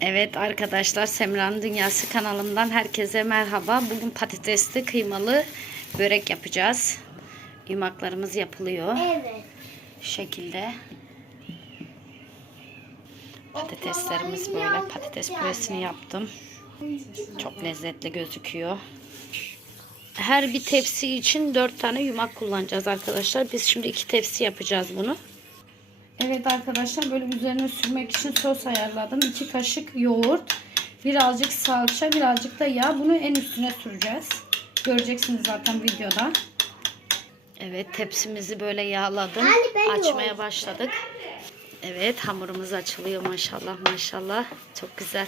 Evet arkadaşlar Semra'nın Dünyası kanalımdan herkese merhaba. Bugün patatesli kıymalı börek yapacağız. Yumaklarımız yapılıyor. Evet. Şu şekilde. Patateslerimiz böyle. Patates püresini yaptım. Çok lezzetli gözüküyor. Her bir tepsi için 4 tane yumak kullanacağız arkadaşlar. Biz şimdi 2 tepsi yapacağız bunu. Evet arkadaşlar böyle üzerine sürmek için sos ayarladım. 2 kaşık yoğurt, birazcık salça, birazcık da yağ. Bunu en üstüne süreceğiz. Göreceksiniz zaten videoda. Evet tepsimizi böyle yağladım. Açmaya başladık. Evet hamurumuz açılıyor maşallah maşallah. Çok güzel.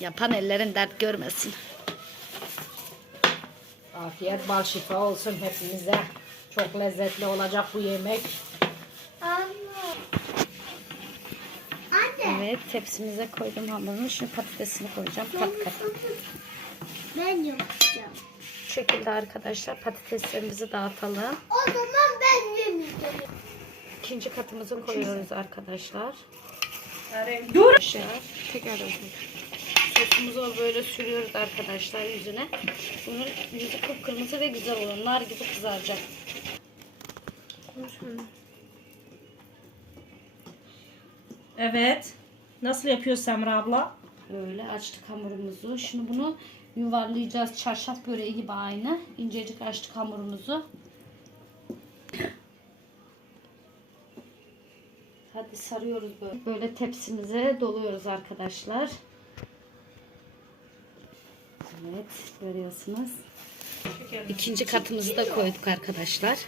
Yapan ellerin dert görmesin. Afiyet bal şifa olsun hepimize. Çok lezzetli olacak bu yemek. Anne. Anne. Evet tepsimize koydum hamurunu. Şimdi patatesini koyacağım kat kat. Ben yapacağım. Şu şekilde arkadaşlar patateslerimizi dağıtalım. O zaman ben yemeyeceğim. İkinci katımızı koyuyoruz arkadaşlar. Dur. Şey, tekrar özür. Sosumuzu böyle sürüyoruz arkadaşlar yüzüne. Bunu yüzü kıpkırmızı ve güzel olur. Nar gibi kızaracak. Evet. Nasıl yapıyor Semra abla? Böyle açtık hamurumuzu. Şimdi bunu yuvarlayacağız. Çarşaf böreği gibi aynı. İncecik açtık hamurumuzu. Hadi sarıyoruz böyle. Böyle tepsimize doluyoruz arkadaşlar. Evet görüyorsunuz. İkinci katımızı da koyduk arkadaşlar.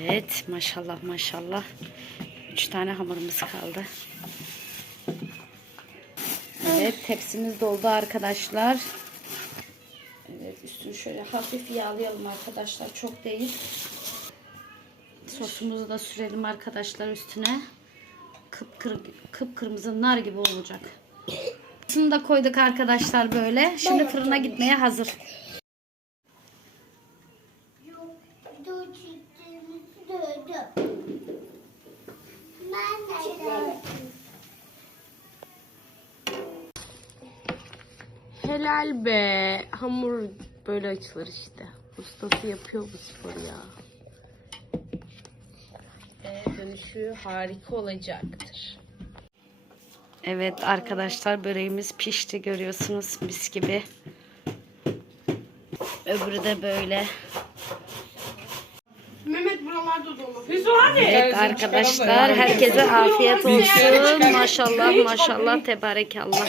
Evet maşallah maşallah. Üç tane hamurumuz kaldı. Evet tepsimiz doldu arkadaşlar. Evet üstünü şöyle hafif yağlayalım arkadaşlar. Çok değil. Sosumuzu da sürelim arkadaşlar üstüne. Kıpkır, kıpkırmızı nar gibi olacak. Şunu da koyduk arkadaşlar böyle. Şimdi fırına gitmeye hazır. Helal be. Hamur böyle açılır işte. Ustası yapıyor bu sporu ya. Ve dönüşü harika olacaktır. Evet arkadaşlar böreğimiz pişti görüyorsunuz mis gibi. Öbürü de böyle. Evet arkadaşlar herkese afiyet olsun. Maşallah maşallah tebarekallah.